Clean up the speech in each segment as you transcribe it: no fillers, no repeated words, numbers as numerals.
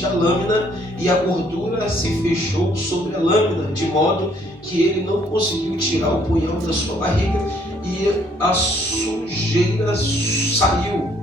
da lâmina, e a gordura se fechou sobre a lâmina, de modo que ele não conseguiu tirar o punhal da sua barriga, e a sujeira saiu.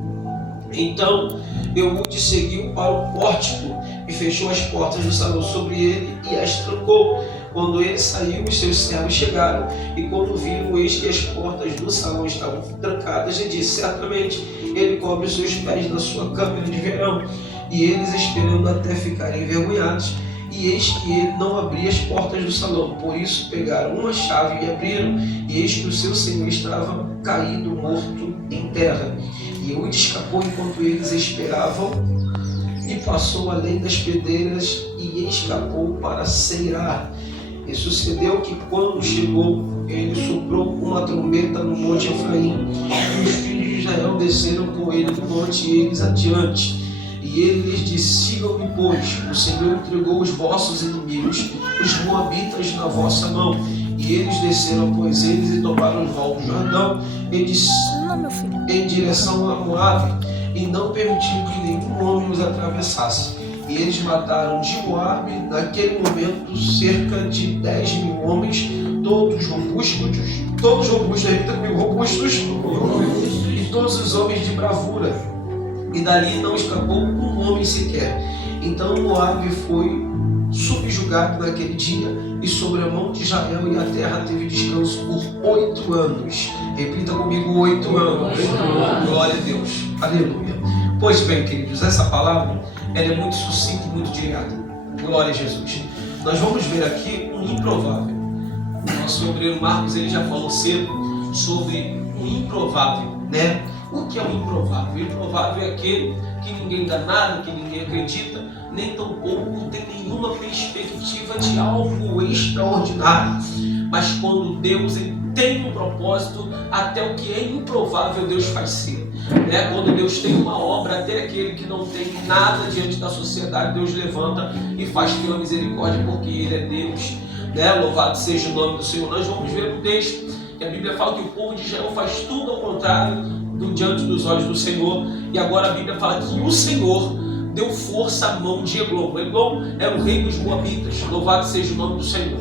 Então Eude seguiu para o pórtico e fechou as portas do salão sobre ele e as trancou. Quando ele saiu, os seus servos chegaram, e quando viram, eis que as portas do salão estavam trancadas, e disse: certamente ele cobre os seus pés na sua câmara de verão. E eles, esperando até ficarem envergonhados, e eis que ele não abria as portas do salão. Por isso pegaram uma chave e abriram, e eis que o seu senhor estava caído, morto em terra. E Eude escapou enquanto eles esperavam, e passou além das pedreiras, e escapou para Seirá. E sucedeu que, quando chegou, ele soprou uma trombeta no monte Efraim, e os filhos de Israel desceram com ele do monte, e eles adiante. E ele lhes disse: sigam-me, pois o Senhor entregou os vossos inimigos, os moabitas, na vossa mão. E eles desceram após eles e tomaram o val do Jordão em direção a Moabe, e não permitiram que nenhum homem os atravessasse. E eles mataram de Moabe, naquele momento, cerca de 10.000 homens, todos robustos, repita comigo, robustos, e todos os homens de bravura. E dali não escapou um homem sequer. Então Moabe foi subjugado naquele dia, e sobre a mão de Israel, e a terra teve descanso por 8 anos. Repita comigo: 8 anos. Glória a Deus. Aleluia. Pois bem, queridos, essa palavra ela é muito sucinta e muito direta. Glória a Jesus. Nós vamos ver aqui um improvável. O nosso obreiro Marcos ele já falou cedo sobre um improvável, né? O que é o improvável? O improvável é aquele que ninguém dá nada, que ninguém acredita, nem tampouco tem nenhuma perspectiva de algo extraordinário. Mas quando Deus ele tem um propósito, até o que é improvável Deus faz ser. Né? Quando Deus tem uma obra, até aquele que não tem nada diante da sociedade, Deus levanta e faz ter uma misericórdia, porque Ele é Deus. Né? Louvado seja o nome do Senhor. Nós vamos ver um texto que a Bíblia fala que o povo de Israel faz tudo ao contrário diante dos olhos do Senhor. E agora a Bíblia fala que o Senhor deu força à mão de Eglon. Eglon era o rei dos Moabitas. Louvado seja o nome do Senhor.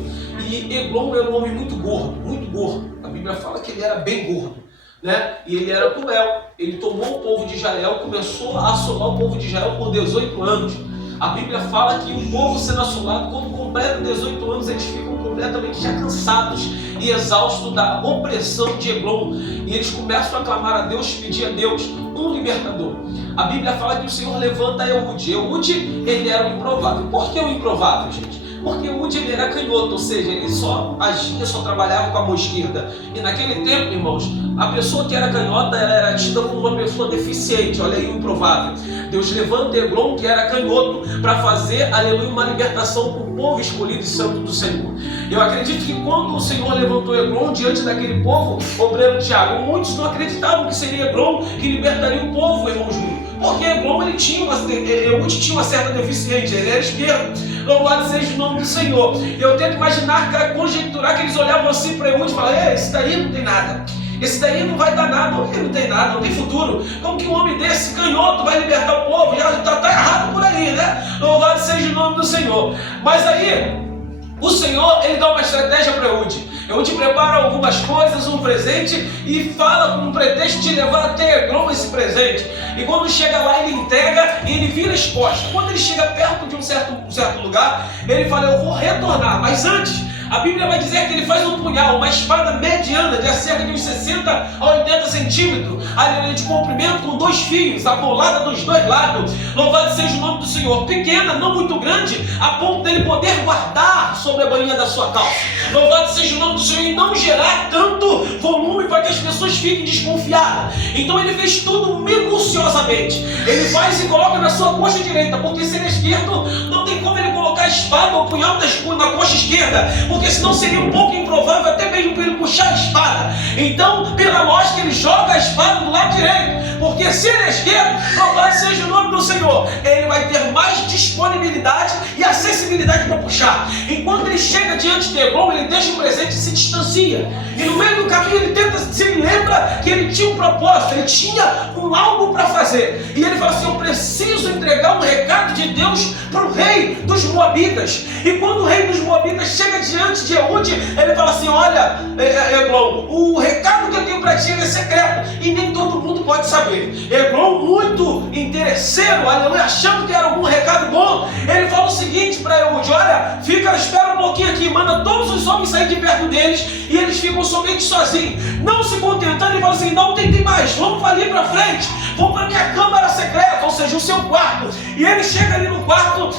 E Eglon era um homem muito gordo, muito gordo. A Bíblia fala que ele era bem gordo, né? E ele era cruel. Ele tomou o povo de Israel, começou a assolar o povo de Israel por 18 anos. A Bíblia fala que o povo sendo assolado, quando completa 18 anos, eles ficam completamente já cansados e exaustos da opressão de Eglon. E eles começam a clamar a Deus, pedir a Deus um libertador. A Bíblia fala que o Senhor levanta Eude. Eude, ele era o improvável. Por que o improvável, gente? Porque Eude ele era canhoto, ou seja, ele só agia, só trabalhava com a mão esquerda. E naquele tempo, irmãos, a pessoa que era canhota ela era tida como uma pessoa deficiente. Olha aí o improvável. Deus levanta Eglon, que era canhoto, para fazer, aleluia, uma libertação para o povo escolhido e santo do Senhor. Eu acredito que quando o Senhor levantou Eglon diante daquele povo, obreiro Tiago, muitos não acreditavam que seria Eglon que libertaria o povo, irmãos meus. Porque Eglon ele tinha uma certa deficiência, ele era esquerdo. Louvado seja o nome do Senhor. Eu tento imaginar, conjecturar que eles olhavam assim para Eude e falavam: esse daí não tem nada. Esse daí não vai dar nada, ele não tem nada, não tem futuro. Como que um homem desse, canhoto, vai libertar o povo? Já está errado por aí, né? Louvado seja o nome do Senhor. Mas aí, o Senhor, ele dá uma estratégia para Eude. Eude prepara algumas coisas, um presente, e fala com um pretexto de levar até Eglon esse presente. E quando chega lá, ele entrega e ele vira as costas. Quando ele chega perto de um certo lugar, ele fala: eu vou retornar. Mas antes, a Bíblia vai dizer que ele faz um punhal, uma espada mediana de cerca de uns 60 a 80 centímetros, de comprimento, com 2 fios, apoulada dos 2 lados. Louvado seja o nome do Senhor. Pequena, não muito grande, a ponto dele poder guardar sobre a bainha da sua calça. Louvado seja o nome do Senhor, e não gerar tanto volume para que as pessoas fiquem desconfiadas. Então ele fez tudo minuciosamente. Ele faz e coloca na sua coxa direita, porque se ele é esquerdo, não tem como ele colocar a espada ou o punhal na coxa esquerda, porque senão seria um pouco improvável até mesmo para ele puxar a espada. Então, pela lógica, ele joga a espada do lado direito, porque se ele é esquerdo, louvado seja o nome do Senhor, ele vai ter mais disponibilidade e acessibilidade para puxar. Enquanto ele chega diante de Eglon, ele deixa o presente e se distancia. E no meio do caminho ele tenta, se lembra que ele tinha um propósito, ele tinha algo para fazer. E ele fala assim: eu preciso entregar um recado de Deus para o rei dos Moabitas. E quando o rei dos Moabitas chega diante de Ehud, ele fala assim: olha, Eglon, o recado que eu tenho para ti é secreto e nem todo mundo pode saber. Eglon, muito interesseiro, aleluia, achando que era algum recado bom, ele fala o seguinte para Ehud: olha, espera um pouquinho aqui, manda todos os homens sair de perto deles, e eles ficam somente sozinhos, não se contentando, e fala assim: não tentem mais, vamos ali para frente, vamos para minha câmara secreta, ou seja, o seu quarto. E ele chega ali no quarto,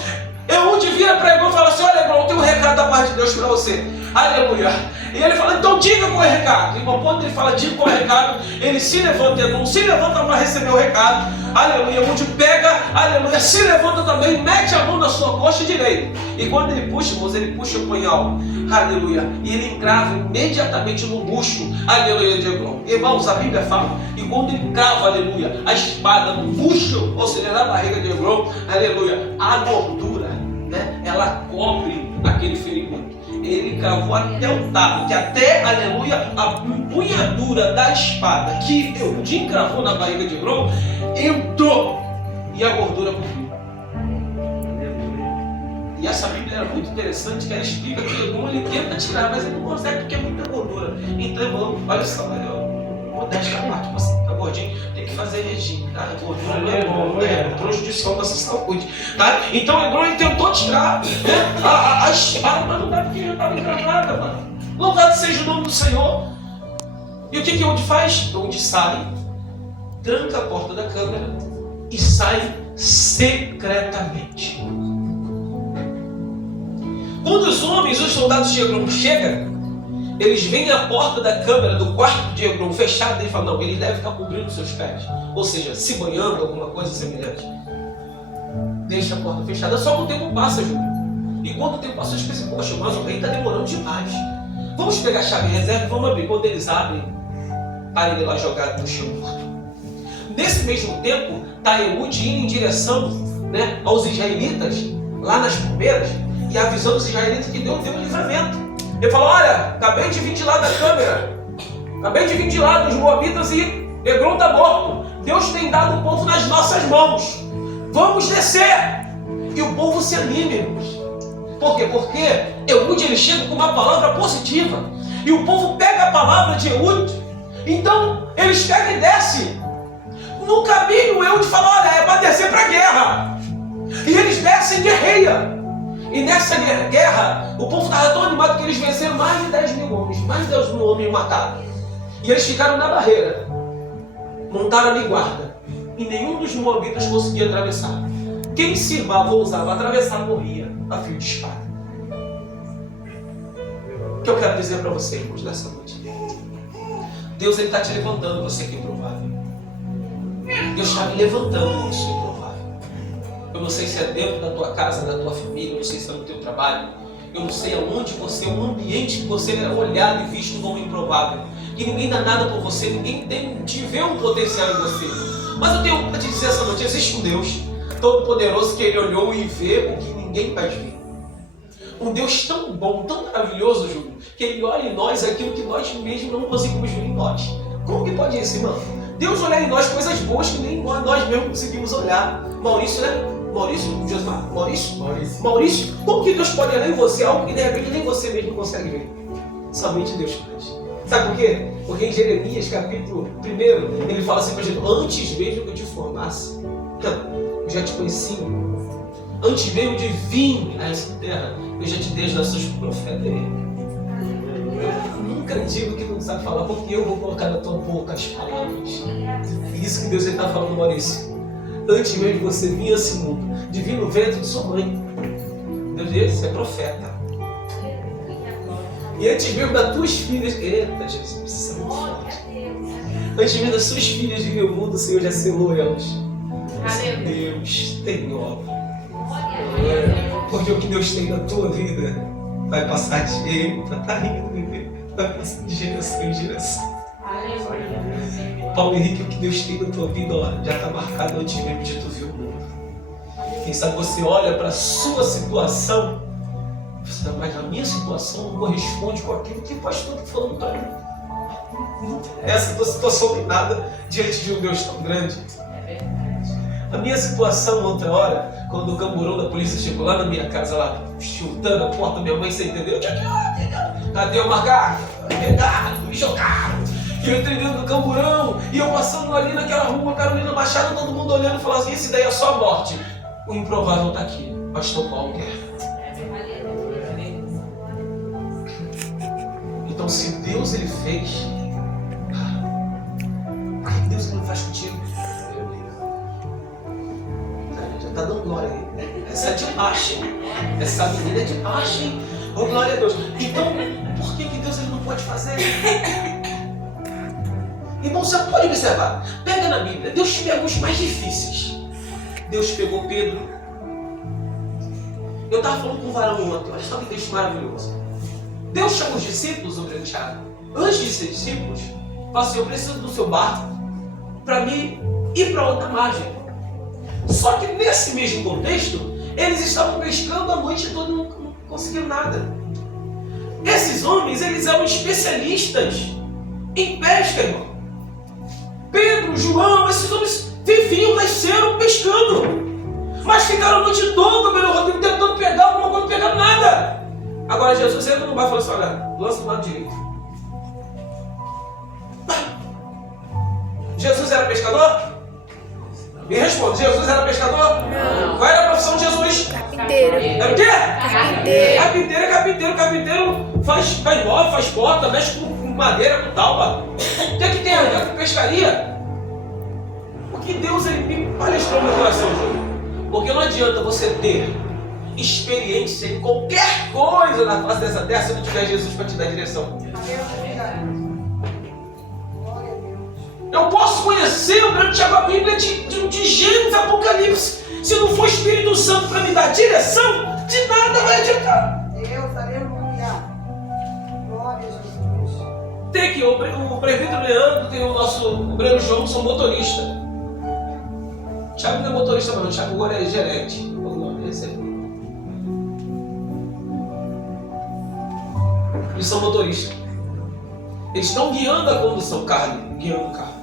Ehud vira para Eglon e fala assim: olha, Eglon, tem um recado da parte de Deus para você. Aleluia. E ele fala: então diga qual é o recado. E quando ele fala diga qual é o recado, ele se levanta, Eglon se levanta para receber o recado. Aleluia. Ehud pega, aleluia, se levanta também, mete a mão na sua coxa direita. E quando ele puxa, irmãos, ele puxa o punhal. Aleluia. E ele encrava imediatamente no bucho, aleluia, de Eglon. Irmãos, a Bíblia fala, e quando ele crava, aleluia, a espada no bucho, ou seja, na barriga de Eglon, aleluia, a gordura, né, ela cobre aquele ferimento. Ele cravou até o talo, que até, aleluia, a empunhadura da espada que Ehud encravou na barriga de Eglon entrou e a gordura cobriu. E essa Bíblia era muito interessante, que ela explica que Eglon ele tenta tirar, mas ele não consegue porque é muita gordura. Então, irmão, olha só, modéstia à parte, você que tá gordinho, tem que fazer regime, tá? A gordura não é bom, não é prejudicial da sua saúde, tá? Então Eglon ele tentou tirar, né, a espada, mas não dá porque já estava encravada, mano. Louvado seja o nome do Senhor. E o que Ehud faz? Ehud sai, tranca a porta da câmara e sai secretamente. Quando os homens, os soldados de Eglon chegam, eles veem a porta da câmara do quarto de Eglon fechada e ele fala: não, ele deve estar cobrindo seus pés, ou seja, se banhando, alguma coisa semelhante. Deixa a porta fechada, só que o tempo passa, Júlio. E quando o tempo passa, eles pensam: poxa, mas o rei está demorando demais. Vamos pegar a chave de reserva e vamos abrir. Quando eles abrem, para ele lá jogado no chão morto. Nesse mesmo tempo, está Ehud indo em direção, né, aos israelitas, lá nas palmeiras, e avisando os israelitas que Deus deu um livramento. Ele falou: olha, acabei de vir de lá da câmara, acabei de vir de lá dos Moabitas e Eglon está morto. Deus tem dado o povo nas nossas mãos. Vamos descer. E o povo se anima, irmãos. Por quê? Porque Ehud ele chega com uma palavra positiva. E o povo pega a palavra de Ehud. Então eles pegam e descem. No caminho, Ehud fala: olha, é para descer para a guerra. E eles descem e guerreiam. E nessa guerra, o povo estava tão animado que eles venceram mais de 10 mil homens. Mais de 10 mil homens mataram. E eles ficaram na barreira. Montaram ali guarda. E nenhum dos moabitas conseguia atravessar. Quem cirmava ou ousava atravessar morria a fio de espada. O que eu quero dizer para você, irmãos, nessa noite? Deus está te levantando, você que é improvável. Deus está me levantando, você é improvável. Eu não sei se é dentro da tua casa, da tua família, eu não sei se é no teu trabalho, eu não sei aonde você, o ambiente que você é olhado e visto como improvável, que ninguém dá nada por você, ninguém te vê um potencial em você. Mas eu tenho para te dizer essa noite: existe um Deus todo poderoso que ele olhou e vê o que ninguém pode ver. Um Deus tão bom, tão maravilhoso, Júlio, que ele olha em nós aquilo que nós mesmos não conseguimos ver em nós. Como que pode isso, irmão? Deus olha em nós coisas boas que nem nós mesmos conseguimos olhar. Maurício, né? Maurício, como que Deus pode olhar em você algo que de repente nem você mesmo consegue ver? Somente Deus faz. Sabe por quê? Porque em Jeremias, capítulo 1, ele fala assim para gente: antes mesmo que eu te formasse, eu já te conheci. Antes mesmo de vir a essa terra, eu já te dei as nações por profeta. Eu nunca digo que não sabe falar, porque eu vou colocar na tua boca as palavras. E isso que Deus está falando, Maurício. Antes mesmo de você vir a esse mundo, de vir no ventre de sua mãe, Deus disse: é profeta. E antes mesmo das tuas filhas, eita Jesus, isso é muito forte. Antes mesmo das suas filhas de meu mundo, o Senhor já selou elas. Deus tem obra. Porque o que Deus tem na tua vida vai passar de eita, tá rindo, bebê? Vai passar de geração em geração. Paulo Henrique, o que Deus tem na tua vida, ó, já está marcado antes mesmo de tu ver o mundo. Quem sabe você olha para a sua situação, mas a minha situação não corresponde com aquilo que o pastor está falando para mim. Não interessa a tua situação nem nada diante de um Deus tão grande. É verdade. A minha situação, outra hora, quando o camburão da polícia chegou lá na minha casa, lá, chutando a porta da minha mãe, você entendeu? Cadê o macaco? Pegaram, me jogaram. E eu entrei dentro do camburão, e eu passando ali naquela rua, Carolina Machado, todo mundo olhando e falando assim, esse daí é só a morte. O improvável está aqui, pastor Paulo Guerra. Então, se Deus ele fez, por que Deus não faz contigo? Já está dando glória aí. Essa é de baixo, hein? Essa menina é de baixo, hein? Oh, glória a Deus. Então, por que Deus ele não pode fazer? Irmão, você pode observar. Pega na Bíblia. Deus pegou os mais difíceis. Deus pegou Pedro. Eu estava falando com um varão ontem. Olha só que texto maravilhoso. Deus chama os discípulos, o grande Tiago. Antes de ser discípulos, fala assim, eu preciso do seu barco para mim ir para outra margem. Só que nesse mesmo contexto, eles estavam pescando a noite toda e não conseguiram nada. Esses homens, eles eram especialistas em pesca, irmão. Pedro, João, esses homens viviam, nasceram pescando. Mas ficaram a noite toda, meu Rodrigo, tentando pegar alguma coisa, não pegaram nada. Agora Jesus entra no barco e fala assim, olha, lança do lado direito. Jesus era pescador? Me responde, Jesus era pescador? Não. Qual era a profissão de Jesus? Carpinteiro. Era o quê? Carpinteiro. Carpinteiro é carpinteiro. Carpinteiro faz móvel, faz porta, mexe com madeira, com talba. O que tem a ver com pescaria? Porque Deus ele me palestrou no meu coração, Júlio. Porque não adianta você ter experiência em qualquer coisa na face dessa terra se não tiver Jesus para te dar direção. Eu posso conhecer o grande Tiago, a Bíblia de Gênesis, Apocalipse. Se não for Espírito Santo para me dar direção, de nada vai adiantar. Deus, aleluia. Glória a Jesus. Tem aqui, o prefeito Leandro, tem o Breno João, são motoristas. Tiago não é motorista, não. Tiago agora é gerente. Eles são motoristas. Eles estão guiando a condução, guiando o carro.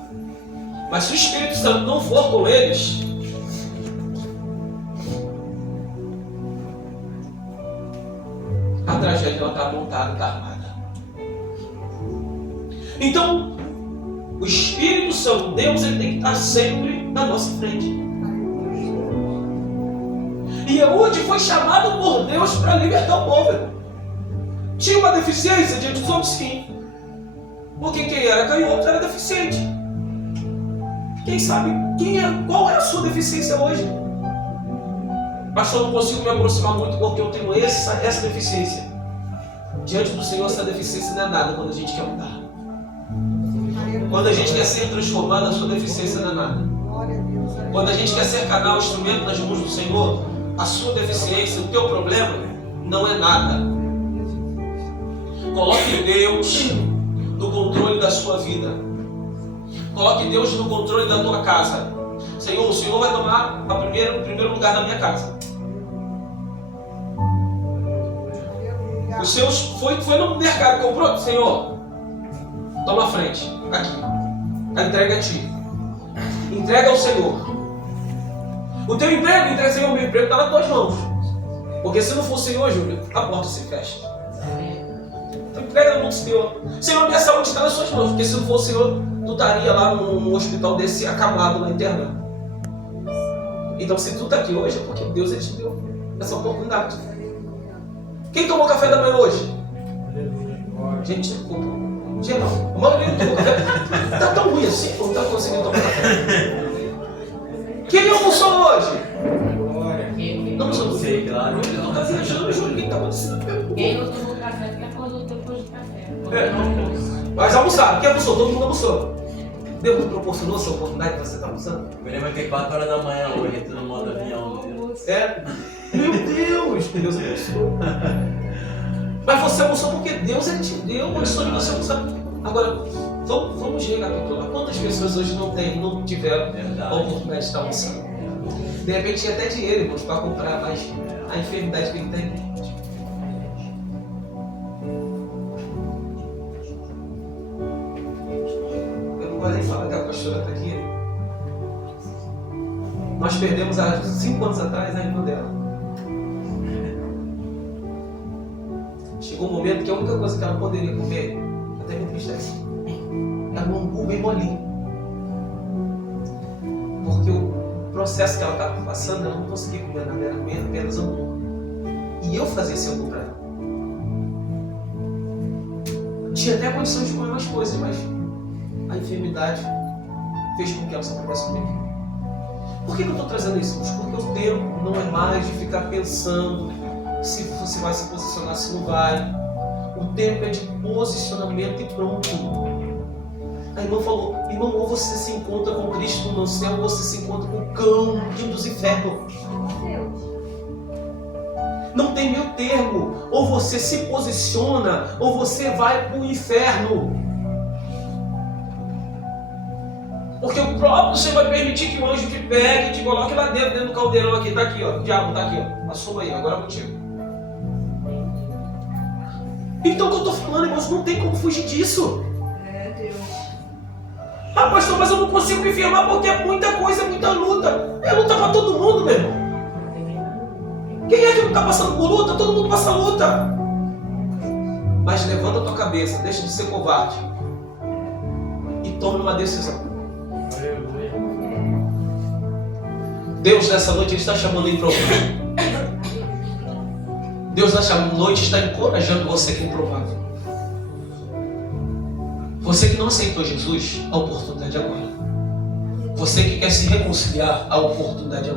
Mas se o Espírito Santo não for com eles, a tragédia ela está montada, está armada. Então, o Espírito Santo, Deus, ele tem que estar sempre na nossa frente. E Eude foi chamado por Deus para libertar o povo. Tinha uma deficiência diante dos homens, sim. Porque quem era canhoto era deficiente. Quem sabe qual é a sua deficiência hoje? Pastor, eu não consigo me aproximar muito porque eu tenho essa deficiência. Diante do Senhor, essa deficiência não é nada quando a gente quer mudar. Quando a gente quer ser transformado, a sua deficiência não é nada. Quando a gente quer ser canal, instrumento nas mãos do Senhor, a sua deficiência, o teu problema, não é nada. Coloque Deus no controle da sua vida. Coloque Deus no controle da tua casa. Senhor, o Senhor vai tomar o primeiro lugar na minha casa. Os seus foi no mercado, comprou? Senhor, toma a frente. Aqui. A entrega a ti. Entrega ao Senhor. O teu emprego, Senhor, o meu emprego está nas tuas mãos. Porque se não for o Senhor, Júlio, a porta se fecha. Então entrega na mão do Senhor. Senhor, minha saúde está nas suas mãos. Porque se não for o Senhor, tu estaria lá num hospital desse acamado na interna. Então se tu está aqui hoje é porque Deus te deu essa oportunidade. Quem tomou café da manhã hoje? Gente, geral. A maioria não tomou café. Está tão ruim assim, não está conseguindo tomar café. Quem almoçou hoje? Não sei, claro. Ele não está viajando, Júlio. O que está acontecendo? Quem não tomou café, porque acordou depois do café. Mas almoçaram. Quem almoçou? Todo mundo almoçou. Deus não proporcionou essa oportunidade que você está almoçando? Eu lembro que 4 horas da manhã hoje, entrando no modo avião. Meu Deus! Deus abençoou. Mas você almoçou porque Deus te deu condições de você almoçar. Agora, vamos recapitular. Quantas pessoas hoje não tiveram a oportunidade de estar almoçando? De repente tinha até dinheiro, irmãos, para comprar, mas a enfermidade que ele tem. Eu não vou nem falar que a pastora está aqui. Nós perdemos há 5 anos atrás a irmã dela. Chegou um momento que a única coisa que ela poderia comer, até me entristece, era um angu bem molinho. Porque o processo que ela estava passando, ela não conseguia comer nada, era comer apenas angu. E eu fazia esse angu para ela. Tinha até condições de comer mais coisas, mas a enfermidade fez com que ela só pudesse comer. Por que eu estou trazendo isso? Porque o tempo não é mais de ficar pensando se você vai se posicionar, se não vai. O tempo é de posicionamento e pronto. A irmã falou, irmão, ou você se encontra com Cristo no céu, ou você se encontra com o cão dos infernos. Não tem meio termo. Ou você se posiciona, ou você vai para o inferno. Porque o próprio Senhor vai permitir que o anjo te pegue e te coloque lá dentro do caldeirão aqui. Está aqui, ó. O diabo está aqui, ó. Assuma aí, agora é contigo. Então o que eu estou falando, irmãos, não tem como fugir disso. É, Deus. Ah, pastor, mas eu não consigo me firmar porque é muita coisa, é muita luta. É luta para todo mundo, meu irmão. Quem é que não está passando por luta? Todo mundo passa luta. Mas levanta a tua cabeça, deixa de ser covarde. E tome uma decisão. Deus nessa noite Ele está chamando em provável. Deus nessa noite está encorajando você que é improvável. Você que não aceitou Jesus, a oportunidade agora. Você que quer se reconciliar, a oportunidade agora.